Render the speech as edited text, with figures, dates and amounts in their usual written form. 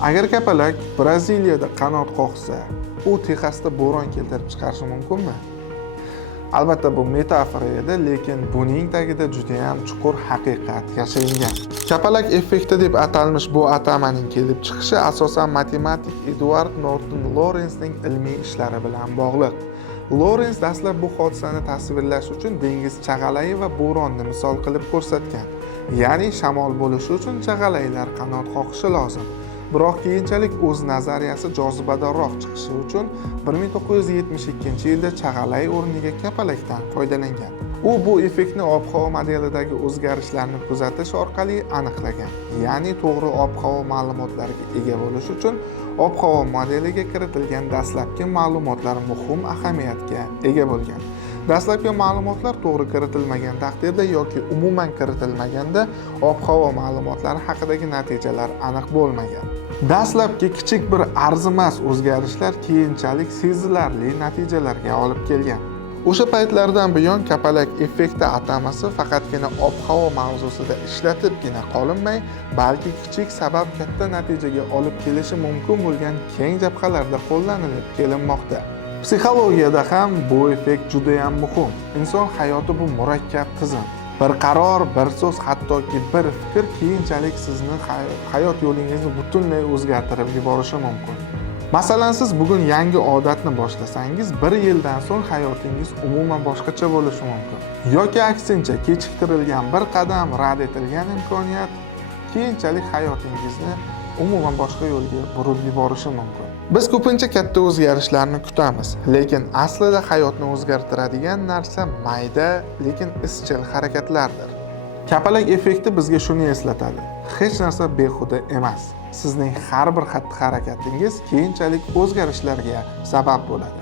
Agar kapalak Braziliyada qanot qoqsa, u Texasda bo'ron keltirib chiqarishi mumkinmi? Albatta bu metafora edi, lekin buning tagida juda ham chuqur haqiqat yashiringan. Kapalak effekti deb atalmish bu atamaning kelib chiqishi asosan matematik Edward Norton Lorenzning ilmiy ishlari bilan bog'liq. Lorenz dastlab bu hodisani tasvirlash uchun dengiz chag'alayi va bo'ronni misol qilib ko'rsatgan. Ya'ni shamol bo'lishi uchun chag'alaylar qanot qoqishi lozim. Biroq keyinchalik o'z nazariyasi jozibadorroq chiqishi uchun 1972-yilda chag'alay o'rniga kapalakdan foydalangan. U bu effektni ob-havo modelidagi o'zgarishlarni kuzatish orqali aniqlagan. Ya'ni to'g'ri ob-havo ma'lumotlariga ega bo'lish uchun ob-havo modeliga kiritilgan dastlabki ma'lumotlar muhim ahamiyatga ega bo'lgan. Dastlabki ma'lumotlar to'g'ri kiritilmagan taqdirda yoki umuman kiritilmaganda ob-havo ma'lumotlari haqidagi natijalar aniq bo'lmagan. Dastlabki kichik bir arzimas o'zgarishlar keyinchalik sezilarli natijalarga olib kelgan. O'sha paytlardan buyon kapalak effekti atamasi faqatgina ob-havo mavzusida ishlatibgina qolinmay, balki kichik sabab katta natijaga olib kelishi mumkin bo'lgan keng jabhalarda qo'llanilib kelinmoqda. Psixologiyada ham bu effekt juda ham muhim. Inson hayoti bu murakkab tizim. Bir qaror, bir so'z, hattoki bir fikr keyinchalik sizni hayot yo'lingizni butunlay o'zgartirib yuborishi mumkin. Masalan, siz bugun yangi odatni boshlasangiz, 1 yildan so'ng hayotingiz umuman boshqacha bo'lishi mumkin. Yoki aksincha, kechiktirilgan bir qadam, rad etilgan imkoniyat keyinchalik hayotingizni umuman boshqa yo'lga burib yuborishi mumkin. Biz ko'pincha katta o'zgarishlarni kutamiz, lekin aslida hayotni o'zgartiradigan narsa mayda, lekin izchil harakatlardir. Kapalak effekti bizga shuni eslatadi: hech narsa behuda emas. Sizning har bir xatti-harakatingiz keyinchalik o'zgarishlarga sabab bo'ladi.